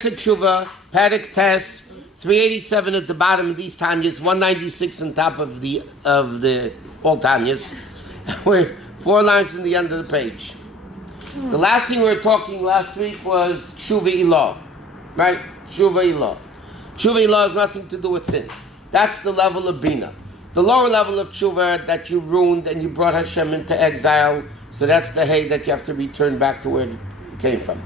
Teshuvah, Perek Tes, 387 at the bottom of these Tanyas, 196 on top of the all Tanyas. We're 4 lines in the end of the page. The last thing we were talking last week was Teshuvah Ilah, right? Teshuvah Ilah. Teshuvah Ilah has nothing to do with sins. That's the level of Bina. The lower level of Teshuvah that you ruined and you brought Hashem into exile, so that's the hay that you have to return back to where it came from.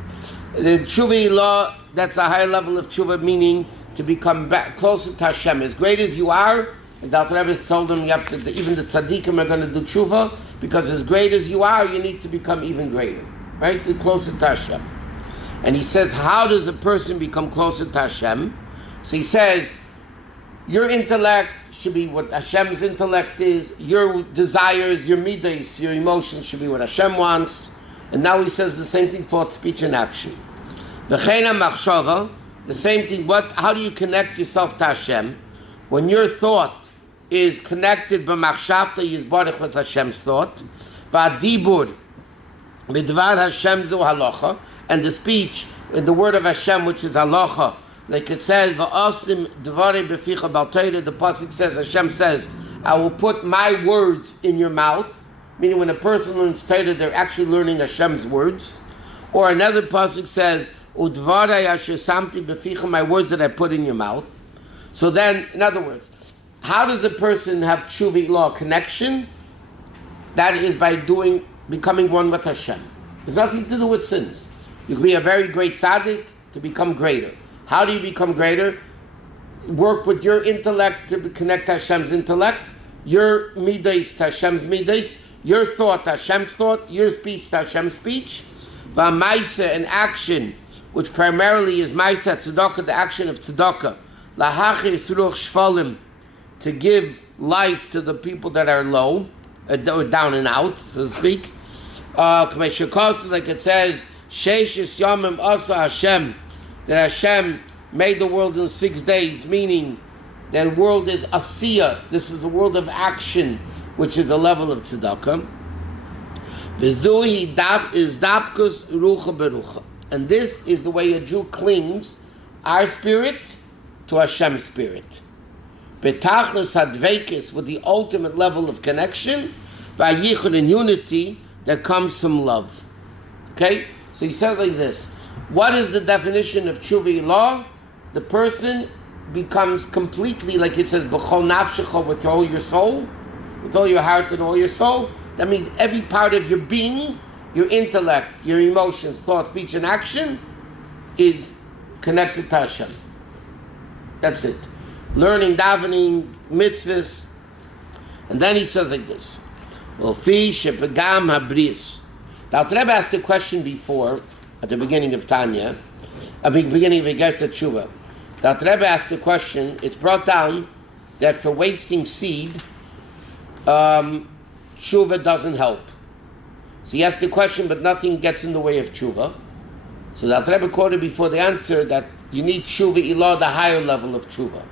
The Teshuvah Ilah, that's a higher level of Teshuvah, meaning to become back closer to Hashem. As great as you are, and Dr. Rabbi told them, you have to, even the tzaddikim are going to do Teshuvah, because as great as you are, you need to become even greater, right? Closer to Hashem. And he says, how does a person become closer to Hashem? So he says, your intellect should be what Hashem's intellect is, your desires, your midas, your emotions should be what Hashem wants. And now he says the same thing, thought, speech, and action. The same thing, how do you connect yourself to Hashem? When your thought is connected b'machshavta yizbarich with Hashem's thought, v'adibur b'dvar Hashem zu halacha, and the speech, the word of Hashem, which is halacha, like it says, v'asim dvarei b'ficha bal Torah, the pasuk says, Hashem says, I will put my words in your mouth. Meaning when a person learns Torah, they're actually learning Hashem's words. Or another pasuk says, Udvarei asher samti b'ficha, my words that I put in your mouth. So then, in other words, how does a person have Teshuvah Ilah connection? That is by becoming one with Hashem. There's nothing to do with sins. You can be a very great tzaddik to become greater. How do you become greater? Work with your intellect to connect to Hashem's intellect, your midas to Hashem's midas, your thought to Hashem's thought, your speech to Hashem's speech, v'maisa, an action, which primarily is maisa tzedakah, the action of tzedakah, lahachis ruch shvalim, to give life to the people that are low, down and out, so to speak. Like it says, sheishis yamim asa Hashem, that Hashem made the world in 6 days, meaning that world is asiyah. This is a world of action, which is the level of tzedakah. V'zuhi is dapkus rucha berucha. And this is the way a Jew clings, our spirit, to Hashem's spirit. Betachlis hadveikis, with the ultimate level of connection, v'yichud, in unity, that comes from love. Okay? So he says like this. What is the definition of Teshuvah Ilah? The person becomes completely, like it says, b'chol nafshecha, with all your soul, with all your heart and all your soul. That means every part of your being, your intellect, your emotions, thought, speech, and action is connected to Hashem. That's it. Learning, davening, mitzvahs. And then he says like this. Now, Rabbi asked a question before, at the beginning of Tanya, at the beginning of Igersa Teshuvah. That Rabbi asked the question, it's brought down that for wasting seed, Teshuvah doesn't help. So he asked the question, but nothing gets in the way of Teshuvah. So that Rabbi quoted before the answer that you need Teshuvah Ilah, the higher level of Teshuvah.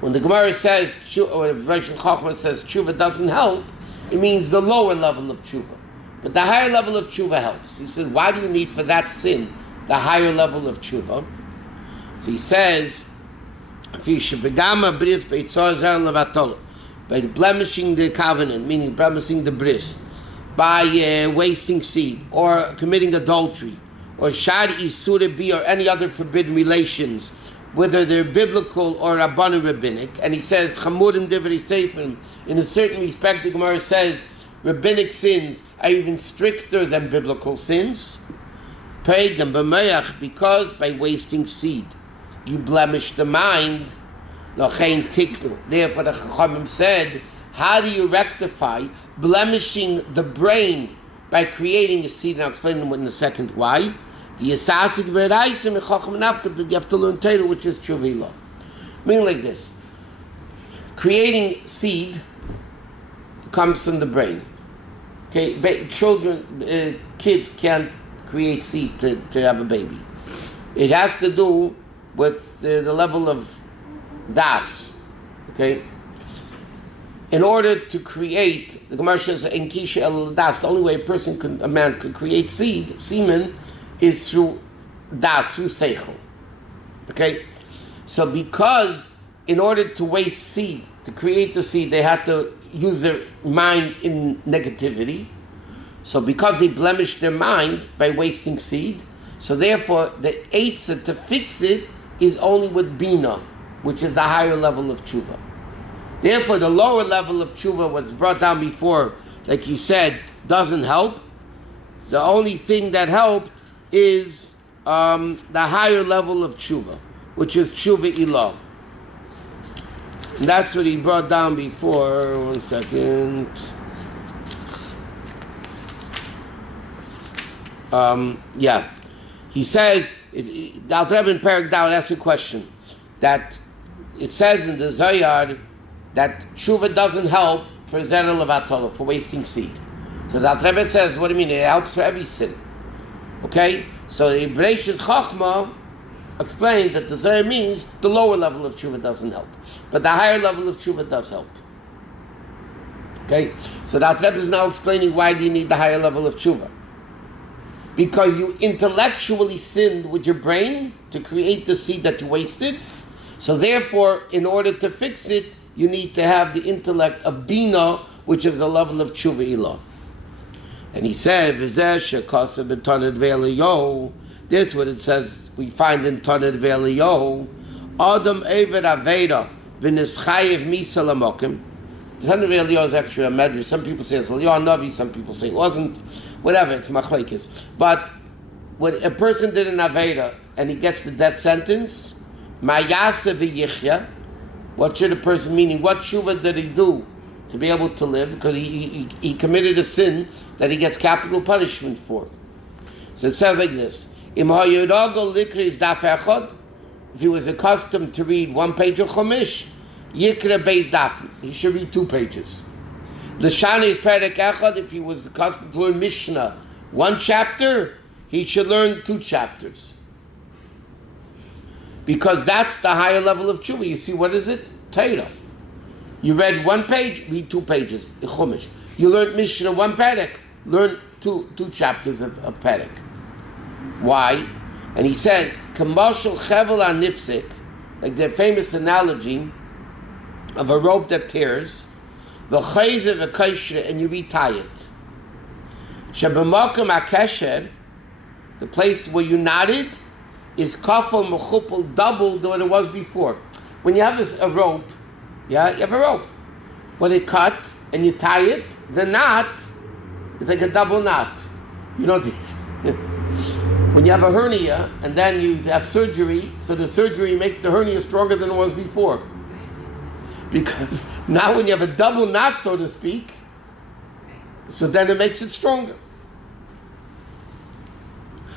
When the Gemara says, or Rosh Chochmah says Teshuvah doesn't help, it means the lower level of Teshuvah. But the higher level of Teshuvah helps. He says, why do you need for that sin the higher level of Teshuvah? So he says, by blemishing the covenant, meaning blemishing the bris, by wasting seed, or committing adultery, or shad isure bi, or any other forbidden relations, whether they're biblical or rabbanu rabbinic. And he says, chamurim divrei seifim, in a certain respect, the Gemara says, rabbinic sins are even stricter than biblical sins. Pagan b'meach, because by wasting seed, you blemish the mind. Lochein tiknu. Therefore, the Chachamim said, how do you rectify blemishing the brain by creating a seed? And I'll explain in a second why. The yisasik v'raisim echacham nafka, you have to learn Torah, which is Teshuvah Ilah. Meaning like this: creating seed comes from the brain. Okay, kids can't create seed to have a baby. It has to do with the level of das. Okay? In order to create, the Gemara says, in kisha el das, the only way a man could create semen, is through das, through seichel. Okay? So because in order to waste seed, to create the seed, they had to use their mind in negativity. So because they blemished their mind by wasting seed, so therefore the eitzah to fix it is only with bina, which is the higher level of tshuva. Therefore the lower level of tshuva, what's brought down before, like you said, doesn't help. The only thing that helped is the higher level of tshuva, which is tshuva ilah. And that's what he brought down before. 1 second. He says, the Alter Rebbe in Perek Dalet asks a question, that it says in the Zohar that tshuva doesn't help for zera levatala, for wasting seed. So the Alter Rebbe says, what do you mean? It helps for every sin. Okay? So the Bereishis Chochmah explained that the Zohar means the lower level of tshuva doesn't help, but the higher level of tshuva does help. Okay? So the Alter Rebbe is now explaining why do you need the higher level of tshuva. Because you intellectually sinned with your brain to create the seed that you wasted. So therefore, in order to fix it, you need to have the intellect of Bina, which is the level of Tshuva Ilah. And he said, this is what it says, we find in Tanad Ve'eliyahu, Adam Eved Aveda V'nischayev Misa Lamokim. Tanad Ve'eliyahu is actually a medrash. Some people say it's Eliyahu Navi, some people say it wasn't. Whatever, it's machlekes. But when a person did an Aveda and he gets the death sentence, Ma'yaseh v'yichya, what should a person, meaning what tshuva did he do to be able to live? Because he committed a sin that he gets capital punishment for. So it says like this, Im ha'yodago likris daf echad, if he was accustomed to read 1 page of Chumash, yikra beis daf, he should read 2 pages. L'shani is perek echad, if he was accustomed to learn Mishnah 1 chapter, he should learn 2 chapters. Because that's the higher level of tshuva. You see, what is it? Torah. You read 1 page, read 2 pages, Chumash. You learned Mishnah 1 perek, learn 2 chapters of perek. Why? And he says, Kamashal chevel anifsik, like the famous analogy of a rope that tears, v'chayzer v'kaysher, and you retie it. Shebamakom akesher, the place where you knotted, is kafel mechupel, double than what it was before. When you have a rope, you have a rope. When it cut and you tie it, the knot is like a double knot. You know this. When you have a hernia and then you have surgery, so the surgery makes the hernia stronger than it was before. Because now when you have a double knot, so to speak, so then it makes it stronger.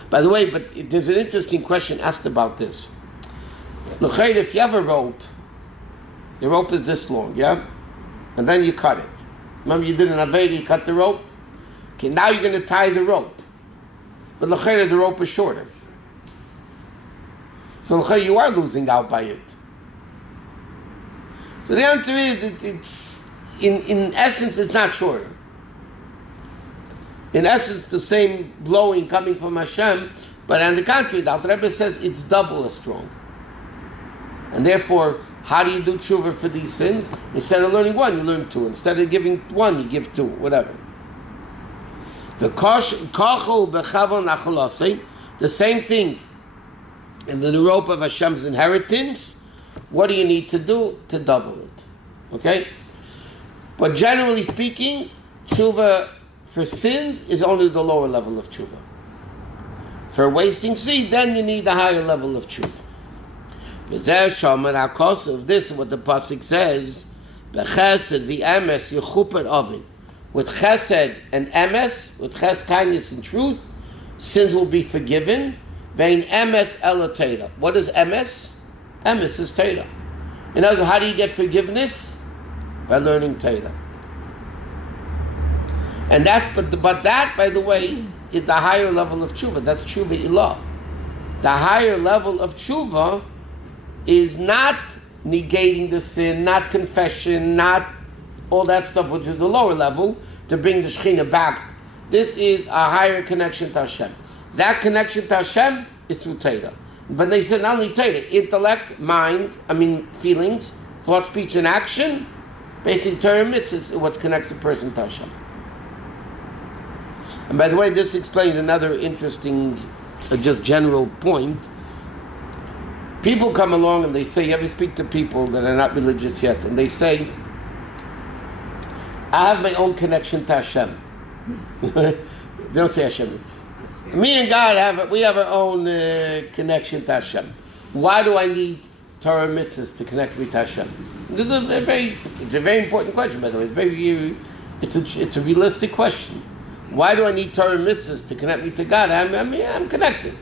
By the way, but there's an interesting question asked about this. L'chayr, if you have a rope, the rope is this long, yeah? And then you cut it. Remember you did an Aveda, you cut the rope? Okay, now you're going to tie the rope. But l'chayr, the rope is shorter. So l'chayr, you are losing out by it. So the answer is, it's in essence, it's not shorter. In essence, the same blowing coming from Hashem, but on the contrary, the Alter Rebbe says it's double as strong. And therefore, how do you do tshuva for these sins? Instead of learning 1, you learn 2. Instead of giving 1, you give 2, whatever. The same thing in the rope of Hashem's inheritance. What do you need to do to double it? Okay? But generally speaking, tshuva for sins is only the lower level of tshuva. For wasting seed, then you need the higher level of tshuva. Of this is what the pasuk says, b'chesed v'emes yechuper ovin. With chesed and emes, with ches, kindness and truth, sins will be forgiven. Vein emes ela teira. What is emes? Emes is teira. In other words, how do you get forgiveness? By learning teira. And that's, but that, by the way, is the higher level of tshuva. That's tshuva ilah. The higher level of tshuva is not negating the sin, not confession, not all that stuff, which is the lower level, to bring the Shekhinah back. This is a higher connection to Hashem. That connection to Hashem is through Torah. But they said not only Torah, intellect, feelings, thought, speech, and action. Basically, Torah mitzvah is what connects a person to Hashem. And by the way, this explains another interesting, just general point. People come along and they say, you ever speak to people that are not religious yet, and they say, I have my own connection to Hashem. They don't say Hashem. Me and God we have our own connection to Hashem. Why do I need Torah mitzvahs to connect me to Hashem? It's a very important question, by the way. It's a realistic question. Why do I need Torah mitzvahs to connect me to God? I'm connected.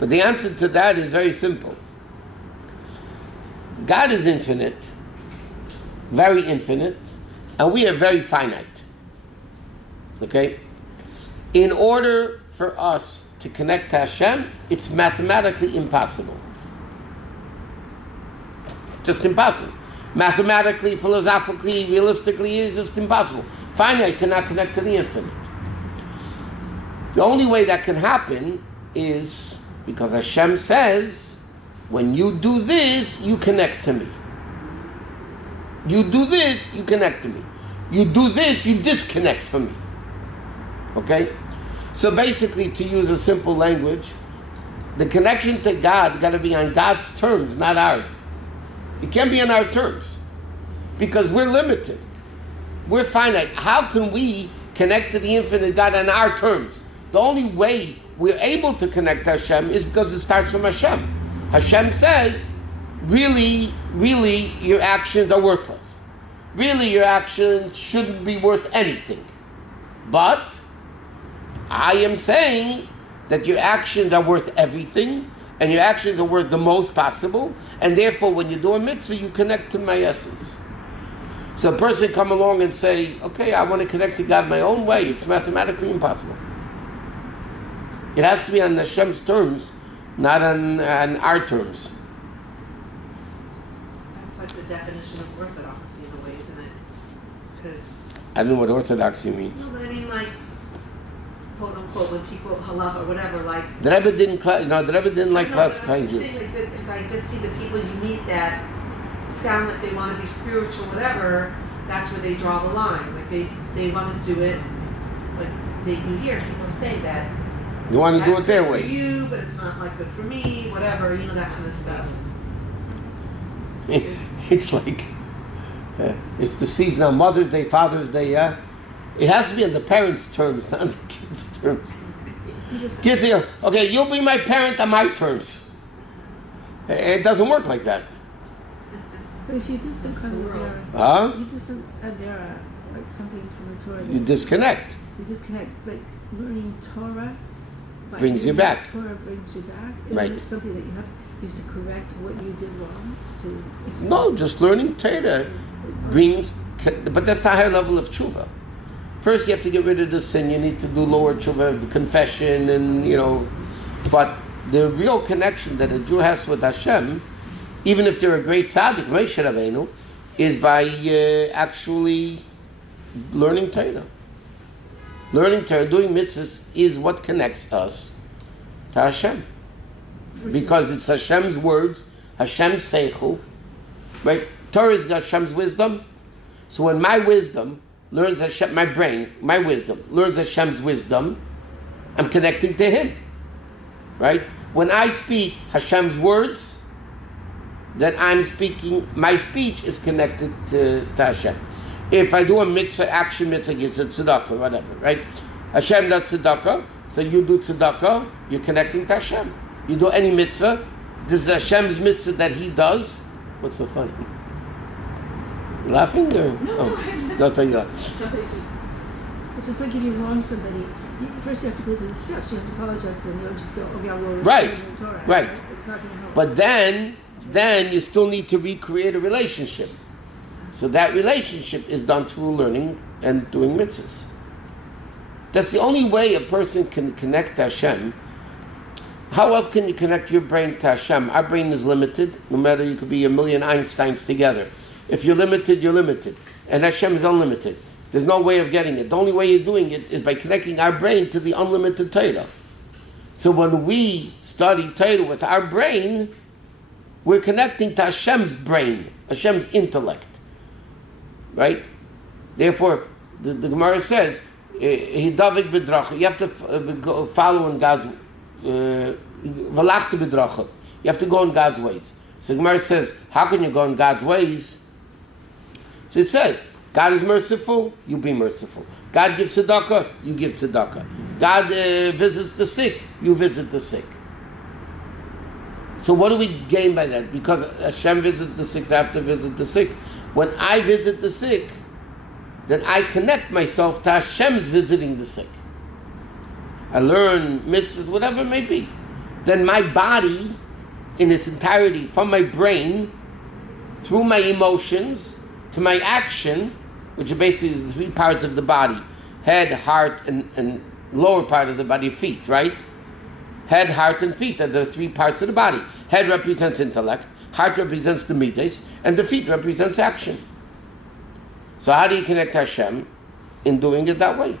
But the answer to that is very simple. God is infinite, very infinite, and we are very finite. Okay? In order for us to connect to Hashem, it's mathematically impossible. Just impossible. Mathematically, philosophically, realistically, it's just impossible. Finite cannot connect to the infinite. The only way that can happen is because Hashem says, when you do this, you connect to me. You do this, you connect to me. You do this, you disconnect from me. Okay? So basically, to use a simple language, the connection to God got to be on God's terms, not ours. It can't be on our terms. Because we're limited. We're finite. How can we connect to the infinite God on our terms? The only way we're able to connect to Hashem is because it starts from Hashem. Hashem says, really, your actions are worthless. Really, your actions shouldn't be worth anything. But I am saying that your actions are worth everything, and your actions are worth the most possible, and therefore when you do a mitzvah, you connect to my essence. So a person come along and say, okay, I want to connect to God my own way. It's mathematically impossible. It has to be on Hashem's terms, not on our terms. That's like the definition of orthodoxy in a way, isn't it? Because I don't know what orthodoxy means. Well, I mean, like, quote unquote, when people halacha or whatever, like The Rebbe didn't like classifying this. Because I just see the people you meet that sound like they want to be spiritual, whatever. That's where they draw the line. Like they want to do it. Like you hear people say that. You want to do it their way. For you, but it's not like good for me. Whatever, that kind of stuff. It's like it's the season of Mother's Day, Father's Day. Yeah, it has to be on the parents' terms, not on the kids' terms. Kids, okay, you'll be my parent on my terms. It doesn't work like that. But if you do some kind of you do some avera, like something from the Torah. You disconnect. You disconnect, but learning Torah brings you back. Torah brings you back. Isn't Right. it something that you have to correct what you did wrong to? No, just learning Torah brings, but that's the higher level of tshuva. First, you have to get rid of the sin. You need to do lower tshuva, confession, and But the real connection that a Jew has with Hashem, even if they're a great tzaddik, Moshe Rabbeinu, is by actually learning Torah. Learning Torah, doing mitzvahs, is what connects us to Hashem. Because it's Hashem's words, Hashem's seichel, right? Torah is Hashem's wisdom. So when my wisdom learns Hashem, my wisdom learns Hashem's wisdom, I'm connecting to Him, right? When I speak Hashem's words, then I'm speaking, my speech is connected to Hashem. If I do a mitzvah, action mitzvah, it's a tzedakah, whatever, right? Hashem does tzedakah, so you do tzedakah, you're connecting to Hashem. You do any mitzvah, this is Hashem's mitzvah that He does. What's so funny? You laughing or? No, Don't tell you that. It's just like if you wrong somebody, first you have to go through the steps. You have to apologize to them. You don't just go, okay, I will. Right. It's not Right. going to help. But then you still need to recreate a relationship. So that relationship is done through learning and doing mitzvahs. That's the only way a person can connect to Hashem. How else can you connect your brain to Hashem? Our brain is limited. No matter, you could be a million Einsteins together. If you're limited, you're limited. And Hashem is unlimited. There's no way of getting it. The only way you're doing it is by connecting our brain to the unlimited Torah. So when we study Torah with our brain, we're connecting to Hashem's brain, Hashem's intellect, right? Therefore, the Gemara says, "Hidavik b'dracha." You have to follow in God's v'lachta b'dracha. You have to go in God's ways. So the Gemara says, how can you go in God's ways? So it says, God is merciful, you be merciful. God gives tzedakah, you give tzedakah. God visits the sick, you visit the sick. So what do we gain by that? Because Hashem visits the sick, I have to visit the sick. When I visit the sick, then I connect myself to Hashem's visiting the sick. I learn mitzvahs, whatever it may be. Then my body, in its entirety, from my brain, through my emotions, to my action, which are basically the three parts of the body, head, heart, and lower part of the body, feet, right? Head, heart, and feet are the three parts of the body. Head represents intellect, heart represents the midas, and the feet represents action. So how do you connect Hashem? In doing it that way.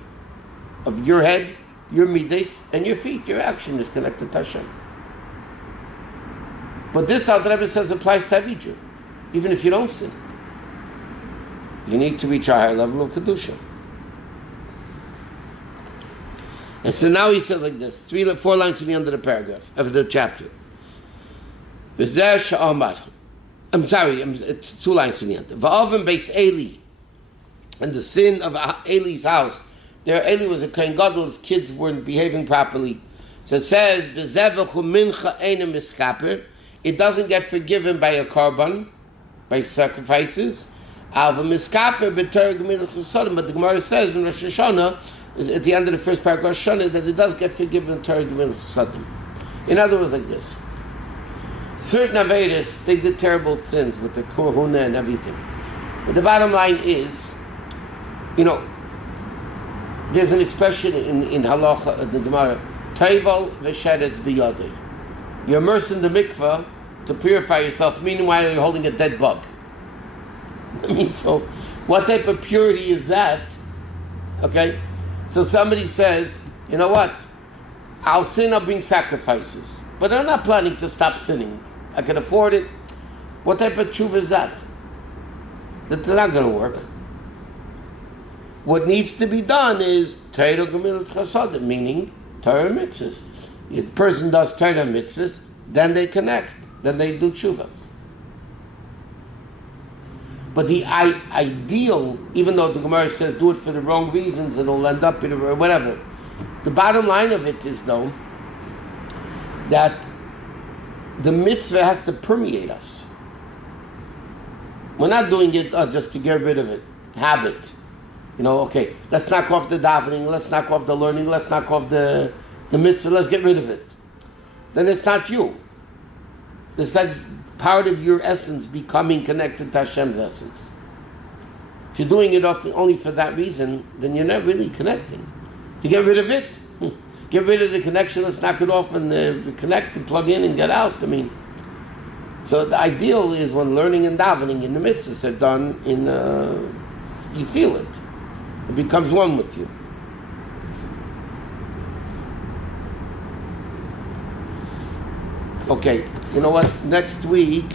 Of your head, your midas, and your feet, your action is connected to Hashem. But this, Alter Rebbe says, applies to every Jew, even if you don't sin. You need to reach a higher level of Kedusha. And so now he says like this, 4 lines to the end of the paragraph, of the chapter. I'm sorry, 2 lines to the end. Va'ovim beis Eli, and the sin of Eli's house. There, Eli was a Kohen Gadol, his kids weren't behaving properly. So it says, it doesn't get forgiven by a korban, by sacrifices. But the Gemara says in Rosh Hashanah, at the end of the first paragraph of Rosh Hashanah, that it does get forgiven in Torah Gemil Chesadim. In other words, like this. Certain Averis, they did terrible sins with the Kohuna and everything. But the bottom line is, there's an expression in Halacha, the Gemara, Teival v'sheretz b'yodei. You're immersed in the mikveh to purify yourself, meanwhile you're holding a dead bug. So what type of purity is that? Okay? So somebody says, you know what? I'll sin, I'll bring sacrifices. But I'm not planning to stop sinning. I can afford it. What type of tshuva is that? That's not going to work. What needs to be done is Torah Gemilas Chasadim, meaning Torah mitzvahs. If a person does Torah mitzvahs, then they connect. Then they do tshuva. But the ideal, even though the Gemara says do it for the wrong reasons and it'll end up in or whatever, the bottom line of it is, though, that the mitzvah has to permeate us. We're not doing it just to get rid of it. Habit. Okay, let's knock off the davening, let's knock off the learning, let's knock off the mitzvah, let's get rid of it. Then it's not you. It's that part of your essence becoming connected to Hashem's essence. If you're doing it only for that reason, then you're not really connecting. To get rid of it, get rid of the connection, let's knock it off and connect and plug in and get out. So the ideal is when learning and davening in the mitzvahs are done you feel it. It becomes one with you. Okay, you know what? Next week